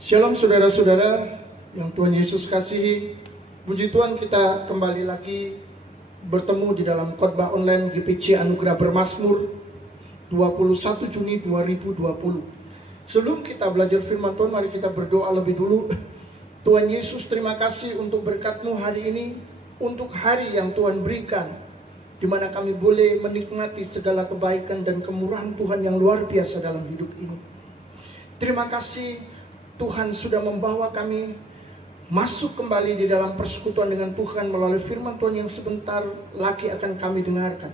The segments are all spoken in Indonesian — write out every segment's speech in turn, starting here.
Shalom saudara-saudara yang Tuhan Yesus kasihi. Puji Tuhan, kita kembali lagi bertemu di dalam khotbah online GPC Anugerah Bermazmur 21 Juni 2020. Sebelum kita belajar firman Tuhan, mari kita berdoa lebih dulu. Tuhan Yesus, terima kasih untuk berkat-Mu hari ini, untuk hari yang Tuhan berikan, di mana kami boleh menikmati segala kebaikan dan kemurahan Tuhan yang luar biasa dalam hidup ini. Terima kasih Tuhan sudah membawa kami masuk kembali di dalam persekutuan dengan Tuhan melalui firman Tuhan yang sebentar lagi akan kami dengarkan.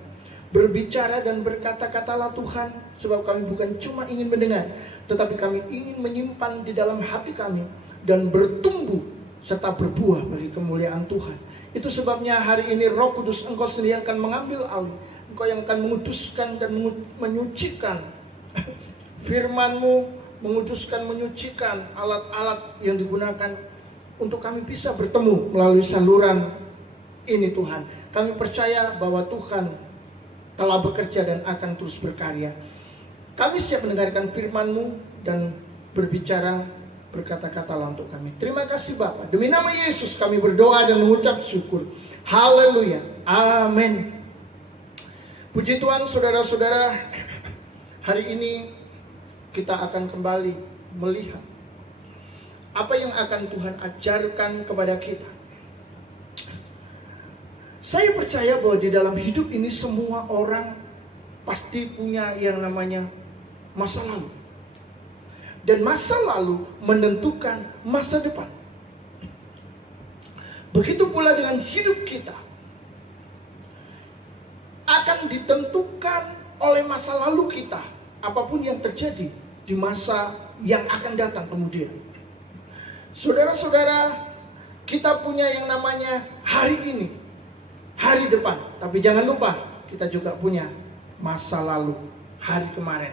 Berbicara dan berkata-katalah Tuhan, sebab kami bukan cuma ingin mendengar, tetapi kami ingin menyimpan di dalam hati kami dan bertumbuh serta berbuah bagi kemuliaan Tuhan. Itu sebabnya hari ini Roh Kudus, Engkau sendiri akan mengambil alih. Engkau yang akan menguduskan dan menyucikan firman-Mu, menguduskan, menyucikan alat-alat yang digunakan untuk kami bisa bertemu melalui saluran ini Tuhan. Kami percaya bahwa Tuhan telah bekerja dan akan terus berkarya. Kami siap mendengarkan firman-Mu dan berbicara, berkata-katalah untuk kami. Terima kasih Bapa. Demi nama Yesus kami berdoa dan mengucap syukur. Haleluya. Amin. Puji Tuhan saudara-saudara, hari ini kita akan kembali melihat apa yang akan Tuhan ajarkan kepada kita. Saya percaya bahwa di dalam hidup ini semua orang pasti punya yang namanya masa lalu. Dan masa lalu menentukan masa depan. Begitu pula dengan hidup kita, akan ditentukan oleh masa lalu kita, apapun yang terjadi di masa yang akan datang kemudian. Saudara-saudara, kita punya yang namanya hari ini, hari depan. Tapi jangan lupa, kita juga punya masa lalu, hari kemarin.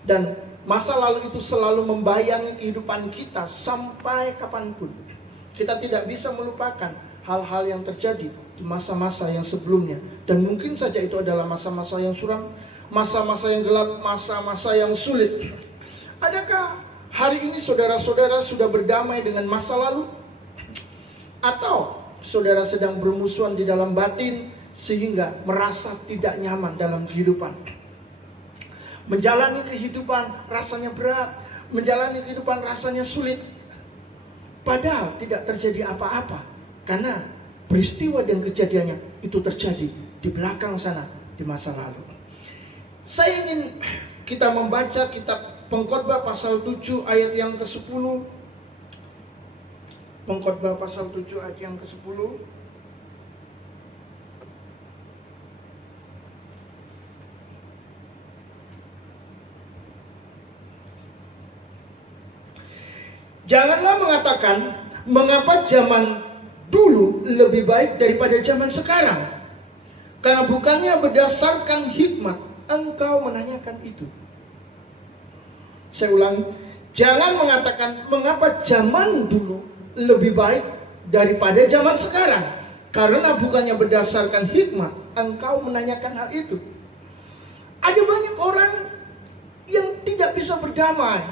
Dan masa lalu itu selalu membayangi kehidupan kita sampai kapanpun. Kita tidak bisa melupakan hal-hal yang terjadi di masa-masa yang sebelumnya. Dan mungkin saja itu adalah masa-masa yang suram, masa-masa yang gelap, masa-masa yang sulit. Adakah hari ini saudara-saudara sudah berdamai dengan masa lalu? Atau saudara sedang bermusuhan di dalam batin sehingga merasa tidak nyaman dalam kehidupan? Menjalani kehidupan rasanya berat, menjalani kehidupan rasanya sulit, padahal tidak terjadi apa-apa, karena peristiwa dan kejadiannya itu terjadi di belakang sana, di masa lalu. Saya ingin kita membaca kitab Pengkhotbah pasal 7 ayat yang ke-10. Pengkhotbah pasal 7 ayat yang ke-10. Janganlah mengatakan, mengapa zaman dulu lebih baik daripada zaman sekarang? Karena bukannya berdasarkan hikmat engkau menanyakan itu. Saya ulangi, jangan mengatakan mengapa zaman dulu lebih baik daripada zaman sekarang, karena bukannya berdasarkan hikmat engkau menanyakan hal itu. Ada banyak orang yang tidak bisa berdamai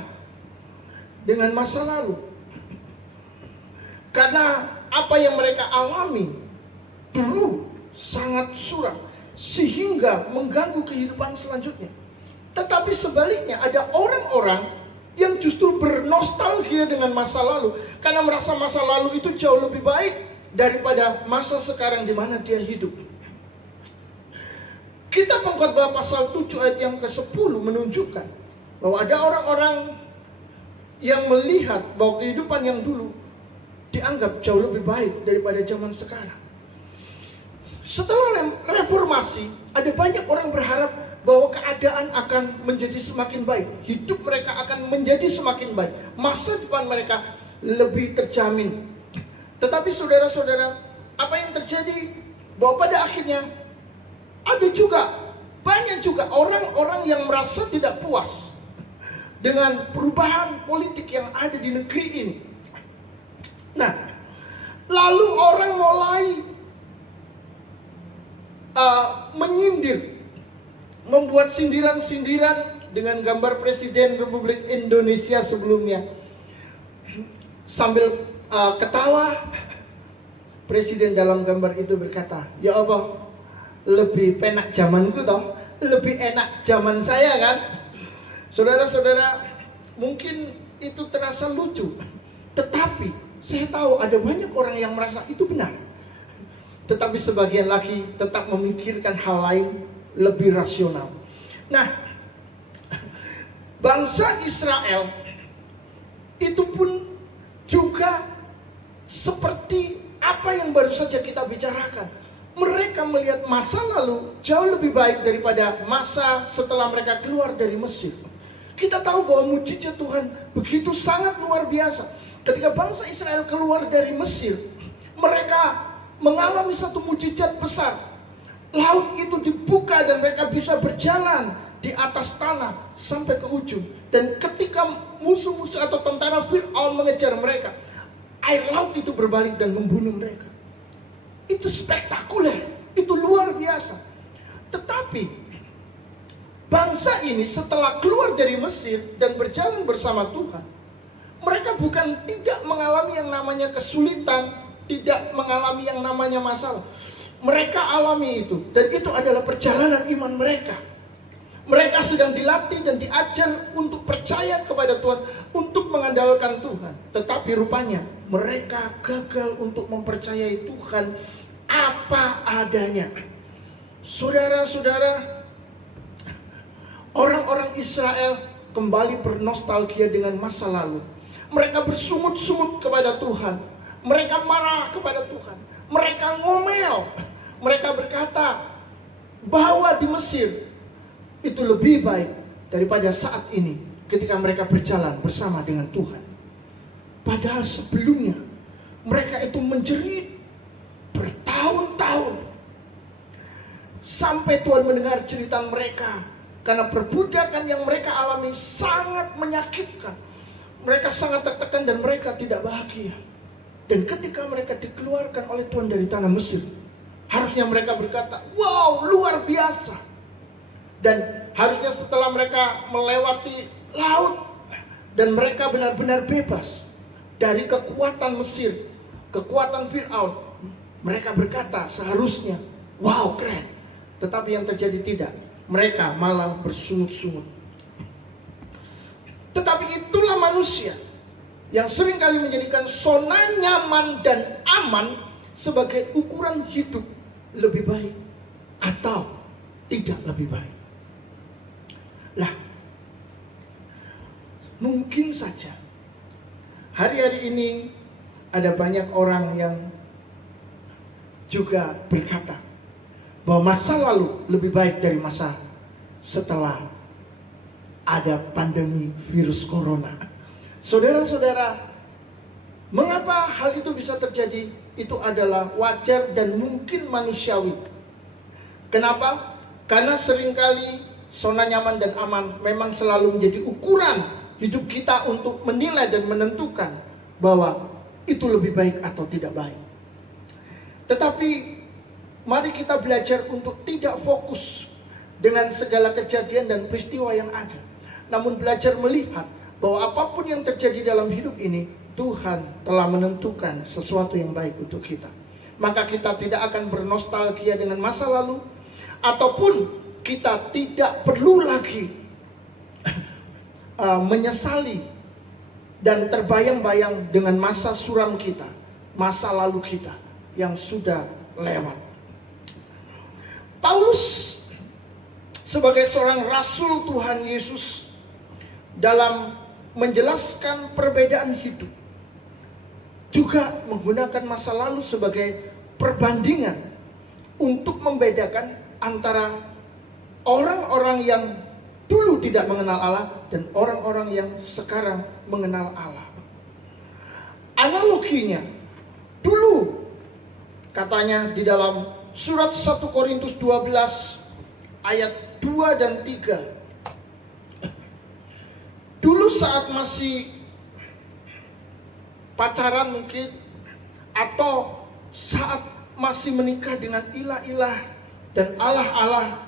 dengan masa lalu, karena apa yang mereka alami dulu sangat suram sehingga mengganggu kehidupan selanjutnya. Tetapi sebaliknya ada orang-orang yang justru bernostalgia dengan masa lalu, karena merasa masa lalu itu jauh lebih baik daripada masa sekarang di mana dia hidup. Kitab Pengkhotbah pasal 7 ayat yang ke-10 menunjukkan bahwa ada orang-orang yang melihat bahwa kehidupan yang dulu dianggap jauh lebih baik daripada zaman sekarang. Setelah reformasi, ada banyak orang berharap bahwa keadaan akan menjadi semakin baik, hidup mereka akan menjadi semakin baik, masa depan mereka lebih terjamin. Tetapi saudara-saudara, apa yang terjadi? Bahwa pada akhirnya ada juga, banyak juga orang-orang yang merasa tidak puas dengan perubahan politik yang ada di negeri ini. Nah, lalu orang mulai menyindir, membuat sindiran-sindiran dengan gambar Presiden Republik Indonesia sebelumnya. sambil ketawa, presiden dalam gambar itu berkata, "Ya Allah, lebih penak zamanku toh, lebih enak zaman saya kan." Saudara-saudara, mungkin itu terasa lucu, tetapi saya tahu ada banyak orang yang merasa itu benar. Tetapi sebagian lagi tetap memikirkan hal lain lebih rasional. Nah, bangsa Israel itu pun juga seperti apa yang baru saja kita bicarakan. Mereka melihat masa lalu jauh lebih baik daripada masa setelah mereka keluar dari Mesir. Kita tahu bahwa mujizat Tuhan begitu sangat luar biasa. Ketika bangsa Israel keluar dari Mesir, mereka mengalami satu mujizat besar. Laut itu dibuka dan mereka bisa berjalan di atas tanah sampai ke ujung. Dan ketika musuh-musuh atau tentara Fir'aun mengejar mereka, air laut itu berbalik dan membunuh mereka. Itu spektakuler, itu luar biasa. Tetapi bangsa ini setelah keluar dari Mesir dan berjalan bersama Tuhan, mereka bukan tidak mengalami yang namanya kesulitan, tidak mengalami yang namanya masalah. Mereka alami itu, dan itu adalah perjalanan iman mereka. Mereka sedang dilatih dan diajar untuk percaya kepada Tuhan, untuk mengandalkan Tuhan. Tetapi rupanya mereka gagal untuk mempercayai Tuhan apa adanya. Saudara-saudara, orang-orang Israel kembali bernostalgia dengan masa lalu. Mereka bersungut-sungut kepada Tuhan. Mereka marah kepada Tuhan. Mereka ngomel. Mereka berkata bahwa di Mesir itu lebih baik daripada saat ini ketika mereka berjalan bersama dengan Tuhan. Padahal sebelumnya mereka itu menjerit bertahun-tahun sampai Tuhan mendengar cerita mereka, karena perbudakan yang mereka alami sangat menyakitkan. Mereka sangat tertekan dan mereka tidak bahagia. Dan ketika mereka dikeluarkan oleh Tuhan dari tanah Mesir, harusnya mereka berkata, "Wow, luar biasa." Dan harusnya setelah mereka melewati laut dan mereka benar-benar bebas dari kekuatan Mesir, kekuatan Fir'aun, mereka berkata seharusnya, "Wow, keren." Tetapi yang terjadi tidak. Mereka malah bersungut-sungut. Tetapi itulah manusia yang seringkali menjadikan zona nyaman dan aman sebagai ukuran hidup lebih baik atau tidak lebih baik. Lah, mungkin saja hari-hari ini ada banyak orang yang juga berkata bahwa masa lalu lebih baik dari masa setelah ada pandemi virus corona. Saudara-saudara, mengapa hal itu bisa terjadi? Itu adalah wajar dan mungkin manusiawi. Kenapa? Karena seringkali zona nyaman dan aman memang selalu menjadi ukuran hidup kita untuk menilai dan menentukan bahwa itu lebih baik atau tidak baik. Tetapi mari kita belajar untuk tidak fokus dengan segala kejadian dan peristiwa yang ada, namun belajar melihat bahwa apapun yang terjadi dalam hidup ini, Tuhan telah menentukan sesuatu yang baik untuk kita. Maka kita tidak akan bernostalgia dengan masa lalu, ataupun kita tidak perlu lagi menyesali dan terbayang-bayang dengan masa suram kita, masa lalu kita yang sudah lewat. Paulus sebagai seorang rasul Tuhan Yesus dalam menjelaskan perbedaan hidup juga menggunakan masa lalu sebagai perbandingan untuk membedakan antara orang-orang yang dulu tidak mengenal Allah dan orang-orang yang sekarang mengenal Allah. Analoginya, dulu katanya di dalam surat 1 Korintus 12 ayat 2 dan 3. Dulu saat masih pacaran mungkin, atau saat masih menikah dengan ilah-ilah dan allah-allah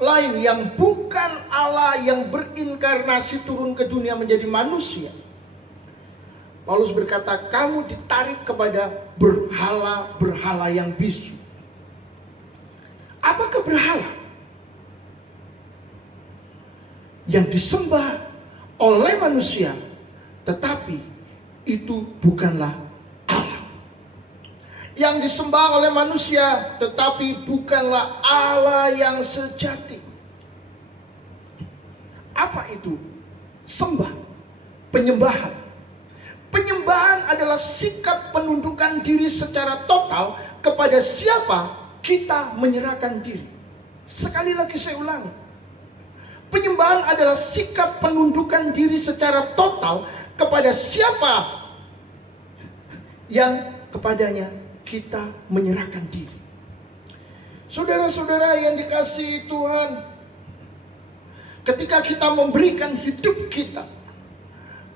lain yang bukan Allah yang berinkarnasi turun ke dunia menjadi manusia, Paulus berkata, kamu ditarik kepada berhala-berhala yang bisu. Apakah berhala? Yang disembah oleh manusia, tetapi itu bukanlah Allah. Yang disembah oleh manusia, tetapi bukanlah Allah yang sejati. Apa itu? Sembah, penyembahan. Penyembahan adalah sikap penundukan diri secara total kepada siapa kita menyerahkan diri. Sekali lagi saya ulangi. Penyembahan adalah sikap penundukan diri secara total kepada siapa yang kepadanya kita menyerahkan diri. Saudara-saudara yang dikasihi Tuhan, ketika kita memberikan hidup kita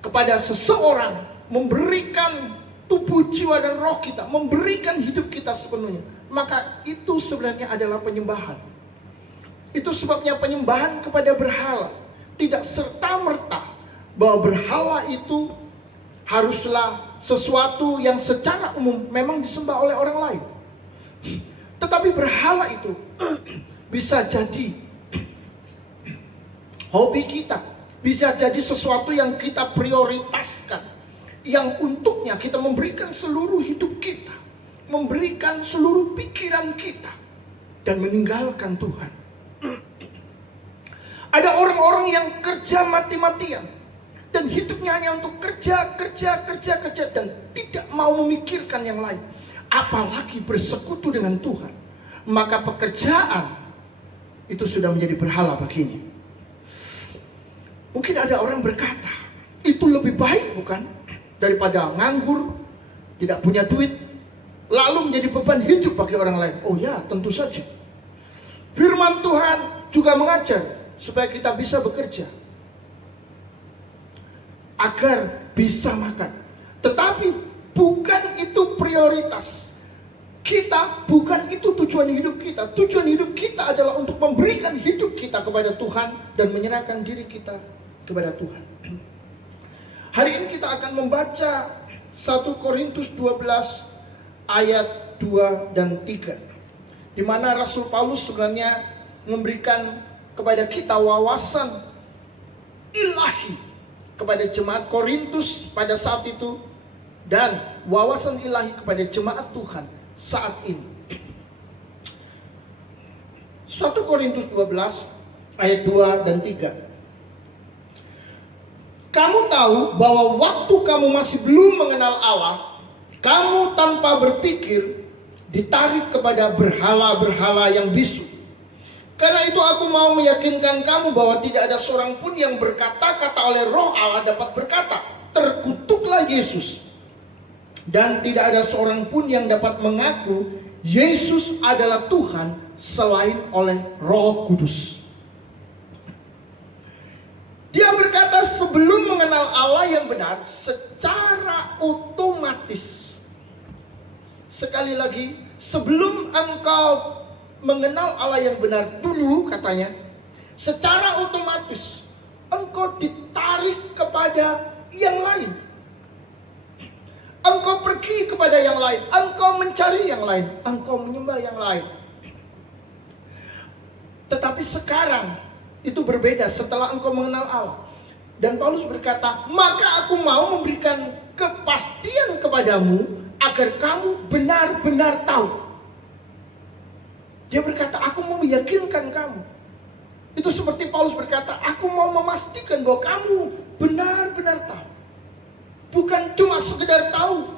kepada seseorang, memberikan tubuh, jiwa, dan roh kita, memberikan hidup kita sepenuhnya, maka itu sebenarnya adalah penyembahan. Itu sebabnya penyembahan kepada berhala tidak serta-merta bahwa berhala itu haruslah sesuatu yang secara umum memang disembah oleh orang lain. Tetapi berhala itu bisa jadi hobi kita, bisa jadi sesuatu yang kita prioritaskan, yang untuknya kita memberikan seluruh hidup kita, memberikan seluruh pikiran kita, dan meninggalkan Tuhan. Ada orang-orang yang kerja mati-matian, dan hidupnya hanya untuk kerja, dan tidak mau memikirkan yang lain, apalagi bersekutu dengan Tuhan. Maka pekerjaan itu sudah menjadi berhala baginya. Mungkin ada orang berkata, itu lebih baik bukan daripada nganggur, tidak punya duit, lalu menjadi beban hidup bagi orang lain. Oh ya, tentu saja. Firman Tuhan juga mengajar supaya kita bisa bekerja, agar bisa makan. Tetapi bukan itu prioritas kita, bukan itu tujuan hidup kita. Tujuan hidup kita adalah untuk memberikan hidup kita kepada Tuhan dan menyerahkan diri kita kepada Tuhan. Hari ini kita akan membaca 1 Korintus 12 ayat 2 dan 3, di mana Rasul Paulus sebenarnya memberikan kepada kita wawasan ilahi kepada jemaat Korintus pada saat itu, dan wawasan ilahi kepada jemaat Tuhan saat ini. 1 Korintus 12 ayat 2 dan 3. Kamu tahu bahwa waktu kamu masih belum mengenal Allah, kamu tanpa berpikir ditarik kepada berhala-berhala yang bisu. Karena itu aku mau meyakinkan kamu bahwa tidak ada seorang pun yang berkata-kata oleh Roh Allah dapat berkata, terkutuklah Yesus. Dan tidak ada seorang pun yang dapat mengaku Yesus adalah Tuhan selain oleh Roh Kudus. Dia berkata sebelum mengenal Allah yang benar secara otomatis. Sekali lagi, sebelum engkau mengenal Allah yang benar dulu, katanya, secara otomatis engkau ditarik kepada yang lain. Engkau pergi kepada yang lain, engkau mencari yang lain, engkau menyembah yang lain. Tetapi sekarang itu berbeda setelah engkau mengenal Allah. Dan Paulus berkata, maka aku mau memberikan kepastian kepadamu agar kamu benar-benar tahu. Dia berkata, aku mau meyakinkan kamu. Itu seperti Paulus berkata, aku mau memastikan bahwa kamu benar-benar tahu. Bukan cuma sekedar tahu,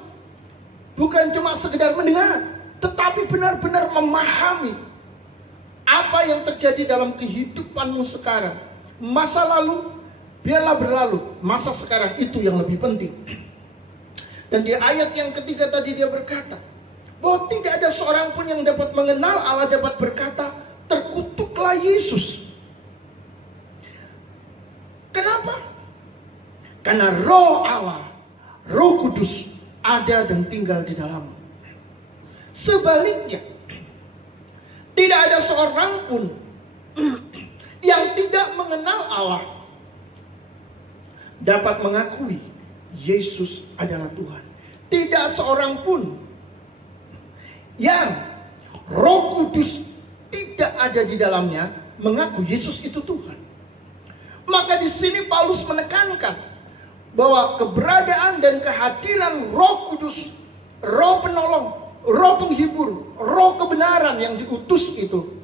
bukan cuma sekedar mendengar, tetapi benar-benar memahami apa yang terjadi dalam kehidupanmu sekarang. Masa lalu biarlah berlalu, masa sekarang itu yang lebih penting. Dan di ayat yang ketiga tadi dia berkata bahwa tidak ada seorang pun yang dapat mengenal Allah dapat berkata, terkutuklah Yesus. Kenapa? Karena Roh Allah, Roh Kudus ada dan tinggal di dalammu. Sebaliknya, tidak ada seorang pun yang tidak mengenal Allah dapat mengakui Yesus adalah Tuhan. Tidak seorang pun yang Roh Kudus tidak ada di dalamnya mengaku Yesus itu Tuhan. Maka di sini Paulus menekankan bahwa keberadaan dan kehadiran Roh Kudus, Roh penolong, Roh penghibur, Roh kebenaran yang diutus itu,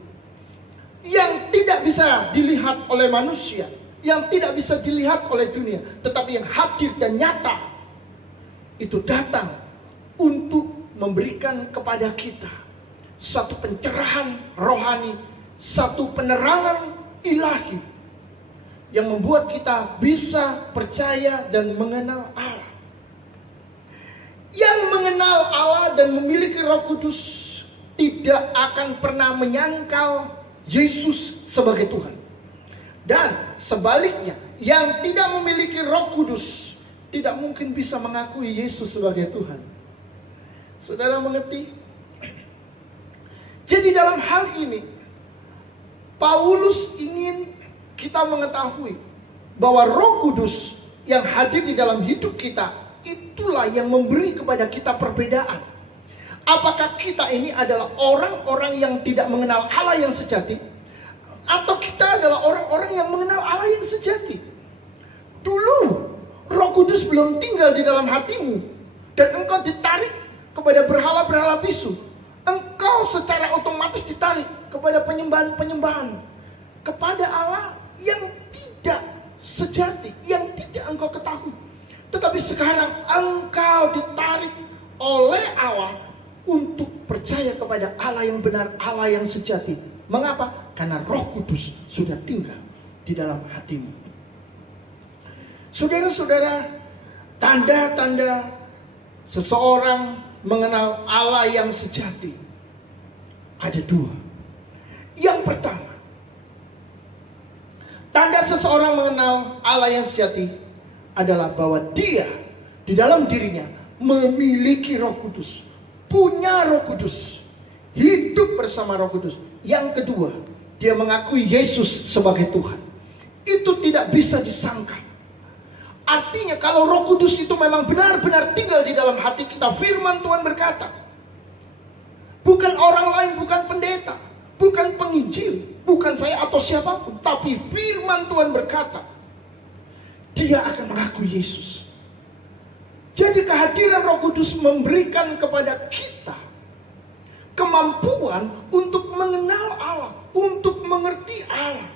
yang tidak bisa dilihat oleh manusia, yang tidak bisa dilihat oleh dunia, tetapi yang hadir dan nyata, itu datang untuk memberikan kepada kita satu pencerahan rohani, satu penerangan ilahi yang membuat kita bisa percaya dan mengenal Allah. Yang mengenal Allah dan memiliki Roh Kudus tidak akan pernah menyangkal Yesus sebagai Tuhan. Dan sebaliknya, yang tidak memiliki Roh Kudus tidak mungkin bisa mengakui Yesus sebagai Tuhan. Saudara mengerti? Jadi dalam hal ini Paulus ingin kita mengetahui bahwa Roh Kudus yang hadir di dalam hidup kita, itulah yang memberi kepada kita perbedaan. Apakah kita ini adalah orang-orang yang tidak mengenal Allah yang sejati, atau kita adalah orang-orang yang mengenal Allah yang sejati? Dulu Roh Kudus belum tinggal di dalam hatimu dan engkau ditarik kepada berhala-berhala bisu, engkau secara otomatis ditarik kepada penyembahan-penyembahan, kepada Allah yang tidak sejati, yang tidak engkau ketahui. Tetapi sekarang engkau ditarik oleh Allah untuk percaya kepada Allah yang benar, Allah yang sejati. Mengapa? Karena Roh Kudus sudah tinggal di dalam hatimu. Saudara-saudara, tanda-tanda seseorang mengenal Allah yang sejati ada dua. Yang pertama, tanda seseorang mengenal Allah yang sejati adalah bahwa dia di dalam dirinya memiliki Roh Kudus, punya Roh Kudus, hidup bersama Roh Kudus. Yang kedua, dia mengakui Yesus sebagai Tuhan. Itu tidak bisa disangkal. Artinya kalau Roh Kudus itu memang benar-benar tinggal di dalam hati kita, firman Tuhan berkata, bukan orang lain, bukan pendeta, bukan penginjil, bukan saya atau siapapun, tapi firman Tuhan berkata, dia akan mengakui Yesus. Jadi kehadiran Roh Kudus memberikan kepada kita kemampuan untuk mengenal Allah, untuk mengerti Allah.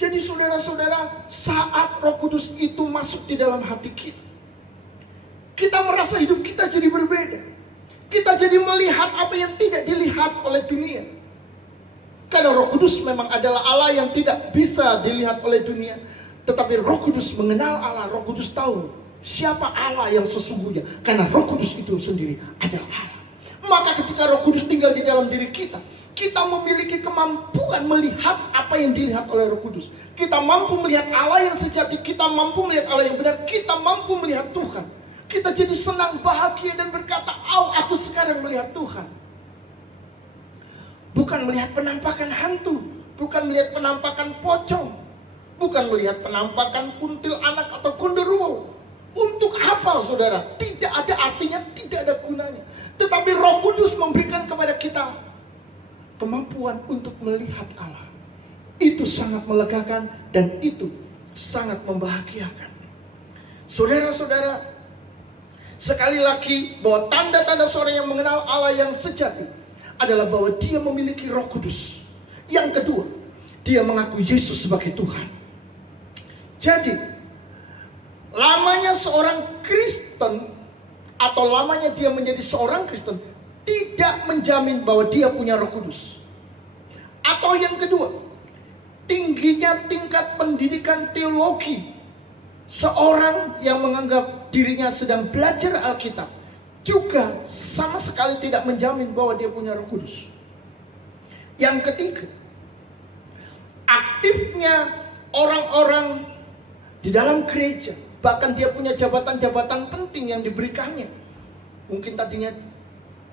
Jadi saudara-saudara, saat Roh Kudus itu masuk di dalam hati kita, kita merasa hidup kita jadi berbeda. Kita jadi melihat apa yang tidak dilihat oleh dunia. Karena Roh Kudus memang adalah Allah yang tidak bisa dilihat oleh dunia. Tetapi Roh Kudus mengenal Allah, Roh Kudus tahu siapa Allah yang sesungguhnya. Karena Roh Kudus itu sendiri adalah Allah. Maka ketika Roh Kudus tinggal di dalam diri kita, kita memiliki kemampuan melihat apa yang dilihat oleh Roh Kudus. Kita mampu melihat Allah yang sejati, kita mampu melihat Allah yang benar, kita mampu melihat Tuhan. Kita jadi senang, bahagia dan berkata, "Oh, aku sekarang melihat Tuhan." Bukan melihat penampakan hantu, bukan melihat penampakan pocong, bukan melihat penampakan kuntil anak atau genderuwo. Untuk apa, saudara? Tidak ada artinya, tidak ada gunanya. Tetapi Roh Kudus memberikan kepada kita kemampuan untuk melihat Allah. Itu sangat melegakan dan itu sangat membahagiakan. Saudara-saudara, sekali lagi bahwa tanda-tanda seorang yang mengenal Allah yang sejati adalah bahwa dia memiliki Roh Kudus. Yang kedua, dia mengaku Yesus sebagai Tuhan. Jadi, lamanya seorang Kristen atau lamanya dia menjadi seorang Kristen tidak menjamin bahwa dia punya Roh Kudus. Atau yang kedua, tingginya tingkat pendidikan teologi seorang yang menganggap dirinya sedang belajar Alkitab juga sama sekali tidak menjamin bahwa dia punya Roh Kudus. Yang ketiga, aktifnya orang-orang di dalam gereja, bahkan dia punya jabatan-jabatan penting yang diberikannya. Mungkin tadinya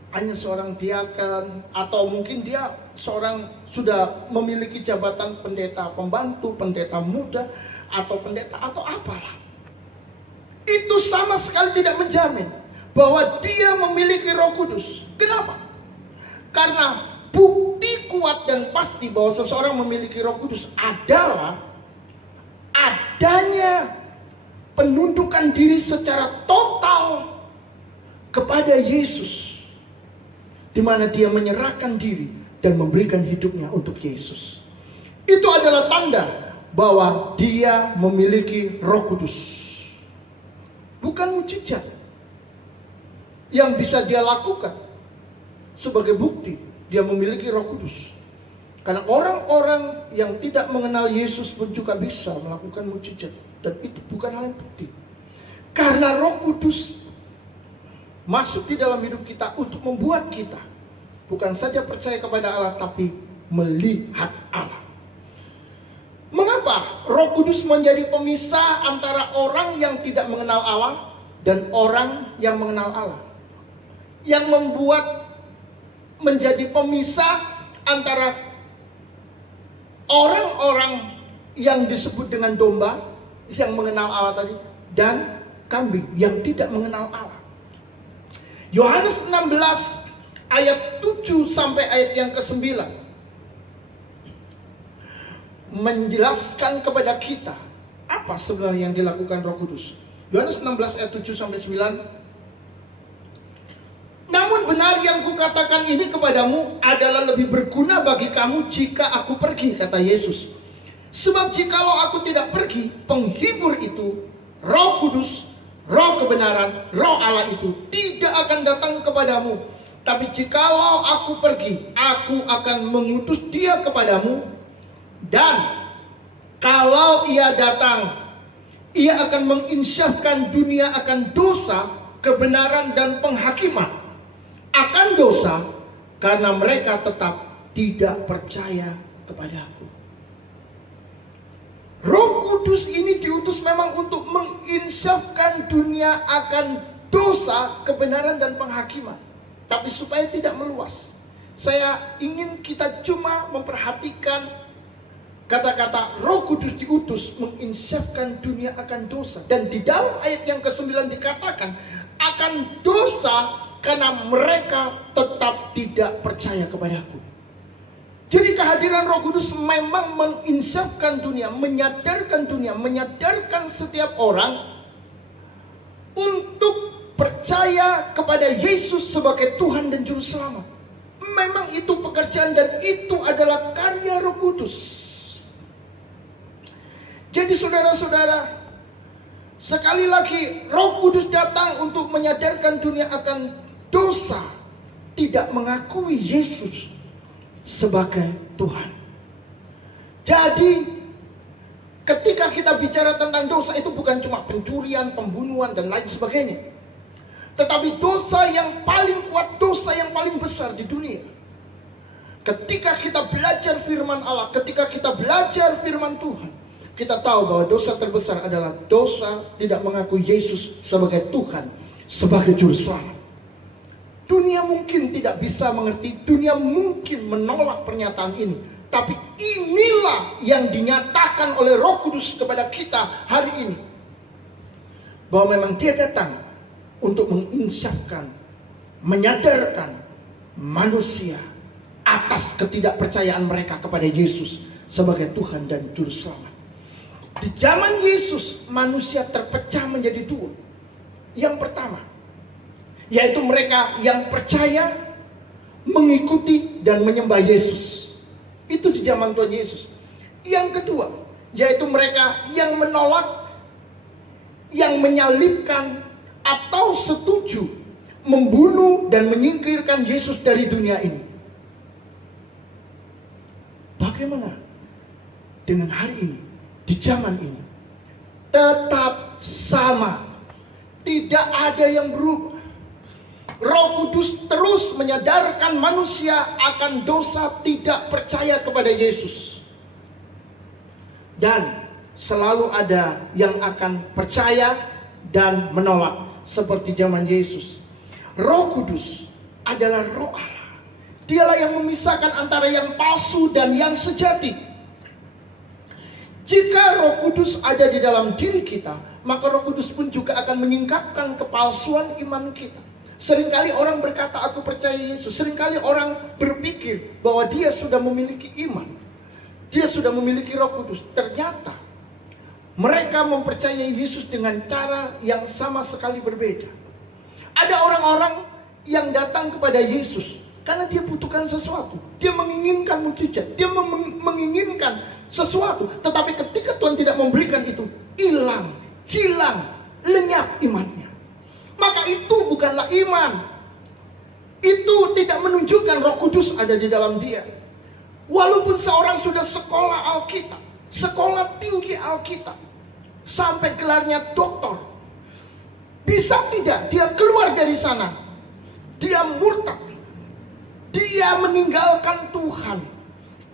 hanya seorang diakan, atau mungkin dia seorang sudah memiliki jabatan pendeta pembantu, pendeta muda, atau pendeta atau apalah. itu sama sekali tidak menjamin bahwa dia memiliki Roh Kudus. Kenapa? Karena bukti kuat dan pasti bahwa seseorang memiliki Roh Kudus adalah adanya penundukan diri secara total kepada Yesus, di mana dia menyerahkan diri dan memberikan hidupnya untuk Yesus. Itu adalah tanda bahwa dia memiliki Roh Kudus. Bukan mujizat yang bisa dia lakukan sebagai bukti dia memiliki Roh Kudus. Karena orang-orang yang tidak mengenal Yesus pun juga bisa melakukan mujizat, dan itu bukan hal yang bukti. Karena Roh Kudus masuk di dalam hidup kita untuk membuat kita bukan saja percaya kepada Allah, tapi melihat Allah. Mengapa Roh Kudus menjadi pemisah antara orang yang tidak mengenal Allah dan orang yang mengenal Allah? Yang membuat menjadi pemisah antara orang-orang yang disebut dengan domba yang mengenal Allah tadi dan kambing yang tidak mengenal Allah. Yohanes 16 ayat 7 sampai ayat yang ke-9 menjelaskan kepada kita apa sebenarnya yang dilakukan Roh Kudus. Yohanes 16 ayat 7 sampai 9. Namun benar yang kukatakan ini kepadamu adalah lebih berguna bagi kamu jika aku pergi, kata Yesus. Sebab jikalau aku tidak pergi, penghibur itu, Roh Kudus, Roh kebenaran, Roh Allah itu tidak akan datang kepadamu. Tapi jikalau aku pergi, aku akan mengutus dia kepadamu. Dan kalau ia datang, ia akan menginsyafkan dunia akan dosa, kebenaran dan penghakiman. Akan dosa karena mereka tetap tidak percaya kepadaku. Roh Kudus ini diutus memang untuk menginsafkan dunia akan dosa, kebenaran dan penghakiman. Tapi supaya tidak meluas, saya ingin kita cuma memperhatikan kata-kata Roh Kudus diutus menginsafkan dunia akan dosa. Dan di dalam ayat yang ke-9 dikatakan akan dosa karena mereka tetap tidak percaya kepadaku. Jadi kehadiran Roh Kudus memang menginsafkan dunia, menyadarkan setiap orang untuk percaya kepada Yesus sebagai Tuhan dan Juru Selamat. Memang itu pekerjaan dan itu adalah karya Roh Kudus. Jadi saudara-saudara, sekali lagi Roh Kudus datang untuk menyadarkan dunia akan dosa, tidak mengakui Yesus sebagai Tuhan. Jadi ketika kita bicara tentang dosa, itu bukan cuma pencurian, pembunuhan dan lain sebagainya, tetapi dosa yang paling kuat, dosa yang paling besar di dunia. Ketika kita belajar firman Allah, ketika kita belajar firman Tuhan, kita tahu bahwa dosa terbesar adalah dosa tidak mengakui Yesus sebagai Tuhan, sebagai Juru Selamat. Dunia mungkin tidak bisa mengerti, dunia mungkin menolak pernyataan ini. Tapi inilah yang dinyatakan oleh Roh Kudus kepada kita hari ini. Bahwa memang dia datang untuk menginsafkan, menyadarkan manusia atas ketidakpercayaan mereka kepada Yesus sebagai Tuhan dan Juru Selamat. Di zaman Yesus, manusia terpecah menjadi dua. Yang pertama, yaitu mereka yang percaya, mengikuti dan menyembah Yesus. Itu di zaman Tuhan Yesus. Yang kedua, yaitu mereka yang menolak, yang menyalibkan atau setuju membunuh dan menyingkirkan Yesus dari dunia ini. Bagaimana dengan hari ini, di zaman ini? Tetap sama. Tidak ada yang berubah. Roh Kudus terus menyadarkan manusia akan dosa tidak percaya kepada Yesus. Dan selalu ada yang akan percaya dan menolak seperti zaman Yesus. Roh Kudus adalah Roh Allah. Dialah yang memisahkan antara yang palsu dan yang sejati. Jika Roh Kudus ada di dalam diri kita, maka Roh Kudus pun juga akan menyingkapkan kepalsuan iman kita. Seringkali orang berkata aku percaya Yesus. Seringkali orang berpikir bahwa dia sudah memiliki iman, dia sudah memiliki Roh Kudus. Ternyata mereka mempercayai Yesus dengan cara yang sama sekali berbeda. Ada orang-orang yang datang kepada Yesus karena dia butuhkan sesuatu. Dia menginginkan mujizat, dia menginginkan sesuatu. Tetapi ketika Tuhan tidak memberikan itu, hilang, lenyap imannya. Maka itu bukanlah iman. Itu tidak menunjukkan Roh Kudus ada di dalam dia. Walaupun seorang sudah sekolah Alkitab, sekolah tinggi Alkitab, sampai gelarnya doktor, bisa tidak dia keluar dari sana, dia murtad, dia meninggalkan Tuhan,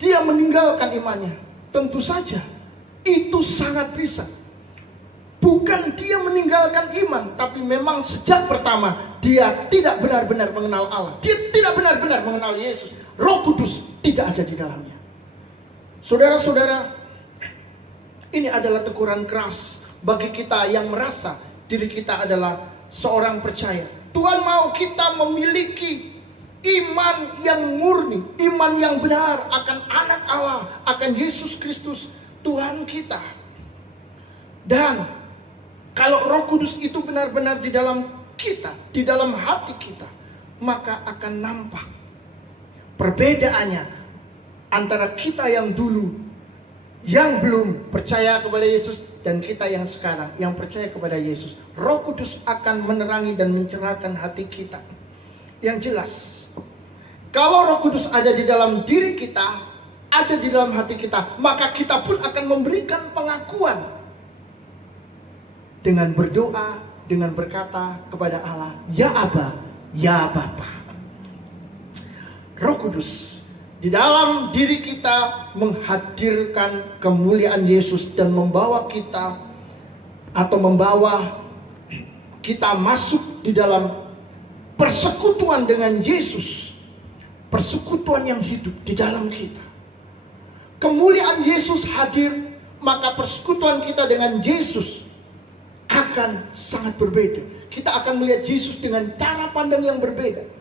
dia meninggalkan imannya? Tentu saja itu sangat bisa. Bukan dia meninggalkan iman, tapi memang sejak pertama dia tidak benar-benar mengenal Allah, dia tidak benar-benar mengenal Yesus. Roh Kudus tidak ada di dalamnya. Saudara-saudara, ini adalah teguran keras bagi kita yang merasa diri kita adalah seorang percaya. Tuhan mau kita memiliki iman yang murni, iman yang benar akan anak Allah, akan Yesus Kristus Tuhan kita. Dan kalau Roh Kudus itu benar-benar di dalam kita, di dalam hati kita, maka akan nampak perbedaannya antara kita yang dulu, yang belum percaya kepada Yesus, dan kita yang sekarang, yang percaya kepada Yesus. Roh Kudus akan menerangi dan mencerahkan hati kita. Yang jelas, kalau Roh Kudus ada di dalam diri kita, ada di dalam hati kita, maka kita pun akan memberikan pengakuan dengan berdoa, dengan berkata kepada Allah, ya Aba, ya Bapa. Roh Kudus di dalam diri kita menghadirkan kemuliaan Yesus dan membawa kita, atau membawa kita masuk di dalam persekutuan dengan Yesus. Persekutuan yang hidup di dalam kita. Kemuliaan Yesus hadir, maka persekutuan kita dengan Yesus akan sangat berbeda. Kita akan melihat Yesus dengan cara pandang yang berbeda.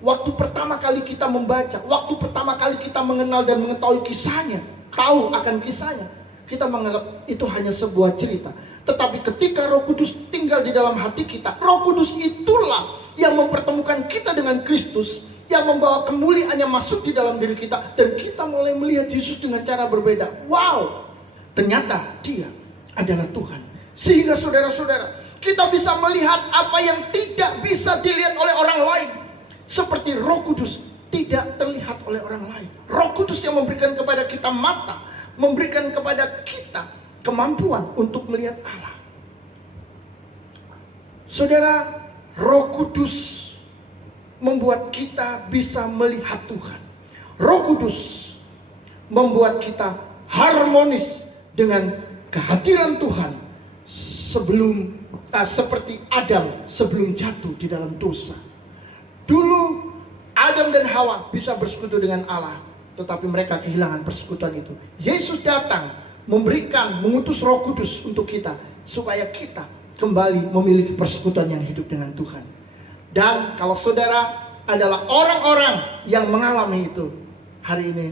Waktu pertama kali kita membaca, waktu pertama kali kita mengenal dan mengetahui kisahnya, tahu akan kisahnya, kita menganggap itu hanya sebuah cerita. Tetapi ketika Roh Kudus tinggal di dalam hati kita, Roh Kudus itulah yang mempertemukan kita dengan Kristus, yang membawa kemuliaannya masuk di dalam diri kita, dan kita mulai melihat Yesus dengan cara berbeda. Wow, ternyata Dia adalah Tuhan. Sehingga saudara-saudara, kita bisa melihat apa yang tidak bisa dilihat oleh orang lain. Seperti Roh Kudus tidak terlihat oleh orang lain. Roh Kudus yang memberikan kepada kita mata, memberikan kepada kita kemampuan untuk melihat Allah. Saudara, Roh Kudus membuat kita bisa melihat Tuhan. Roh Kudus membuat kita harmonis dengan kehadiran Tuhan sebelum seperti Adam sebelum jatuh di dalam dosa. Dulu Adam dan Hawa bisa bersekutu dengan Allah, tetapi mereka kehilangan persekutuan itu. Yesus datang mengutus Roh Kudus untuk kita, supaya kita kembali memiliki persekutuan yang hidup dengan Tuhan. Dan kalau saudara adalah orang-orang yang mengalami itu, hari ini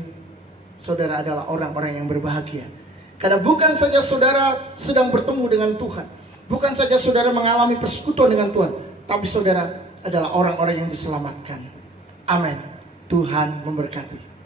saudara adalah orang-orang yang berbahagia. Karena bukan saja saudara sedang bertemu dengan Tuhan, bukan saja saudara mengalami persekutuan dengan Tuhan, tapi saudara adalah orang-orang yang diselamatkan. Amin. Tuhan memberkati.